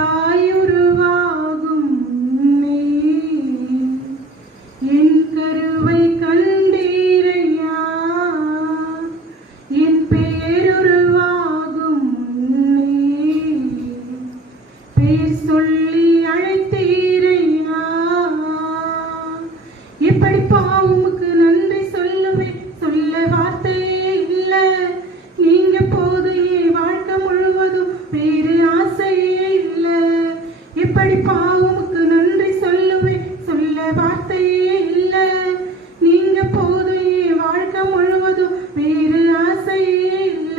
தாயுருவாகும் முன்னே என் கருவை கண்டீரையா. என் பேருருவாகும் முன்னே பேர் சொல்லி அழைத்தீரையா. எப்படி பாவுக்கு நன்றி சொல்லுவேன், சொல்ல வார்த்தையே இல்ல. நீங்க போது என் வாழ்க்கை முழுவதும் வேறு ஆசையே இல்ல. எப்படி பாவுக்கு நன்றி சொல்லுவேன், சொல்ல வார்த்தையே இல்ல. நீங்க போது என் வாழ்க்கை முழுவதும் வேறு ஆசையே இல்ல.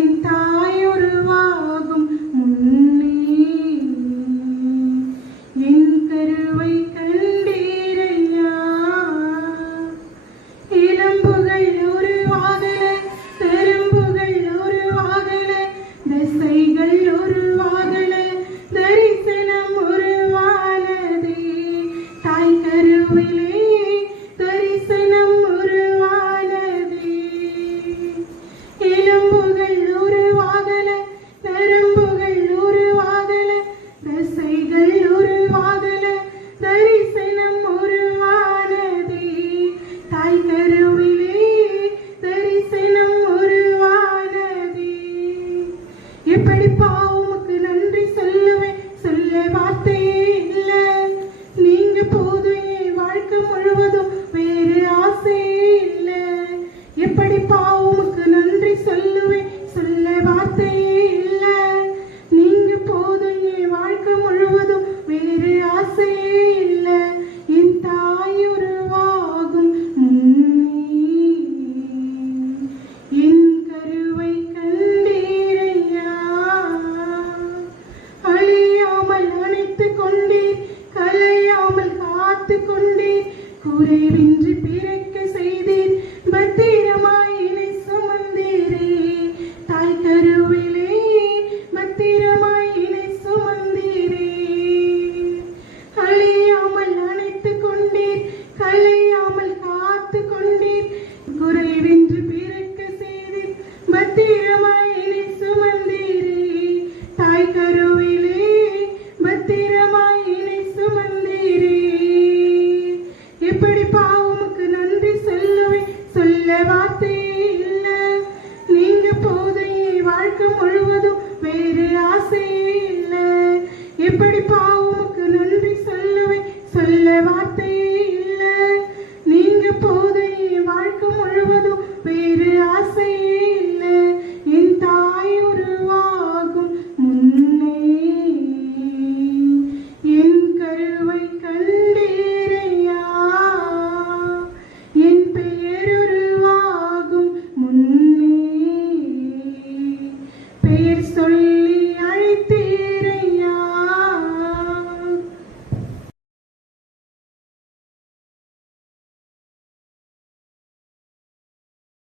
என் தாயுருவாகும் முன்னே என் கருவை கண்டீரையா. எலும்புகள் உருவாகல, தரும்புகள் உருவாகல, திசைகள் உருவாகல, தரிசனம் உருவானதே. தாய் கருவிலே தரிசனம் உருவானதே. எலும்புகள் உருவாகல, நரம்புகள் உருவாகல, தசைகள் உருவாகல, தரிசனம் உருவானதே. தாய் கருவிலே தரிசனம் உருவானதே. எப்படி பாவுக்கு நன்றி சொல்லுவேன், சொல்ல வார்த்தையே இல்ல. நீங்க போது என் வாழ்க்கை முழுவதும் வேறு ஆசையே இல்ல. எப்படி பாவுக்கு நன்றி சொல்லுவேன், சொல்ல வார்த்தையே இல்ல. நீங்க போது என் வாழ்க்கை முழுவதும் வேறு ஆசையே இல்ல. என் தாயுருவாகும் முன்னே என் கருவை கண்டீரையா. அழியாமல் அணைத்துக் கொண்டீர், கலையாமல் காத்து கொண்டீர், குறைவின்றி பிறக்க செய்தீர், பத்திரமாய் என்னை சுமந்தீரே. தாய் கருவிலே பத்திரமாய் என்னை சுமந்தீரே. அழியாமல் அணைத்துக் கொண்டீர், கலையாமல் காத்து கொண்டீர், குறைவின்றி பிறக்க செய்தீர், பத்திரமாய் என்னை சுமந்தீரே. தாய் கருவிலே பத்திரமாய் என்னை சுமந்தீரே. எப்படி பாவுக்கு நன்றி சொல்லுவேன், சொல்ல வார்த்தையே இல்ல. நீங்க போது என் வாழ்க்கை முழுவதும் வேறு ஆசையே இல்ல. எப்படி பாவுக்கு நன்றி சொல்லுவேன், சொல்ல வார்த்தையே இல்ல. நீங்க போது என் வாழ்க்கை முழுவதும் வேறு ஆசையே இல்ல. என் தாயுருவாகும் முன்னே என் கருவை கண்டீரையா. என் பெயருருவாகும் முன்னே பெயர் சொல்லி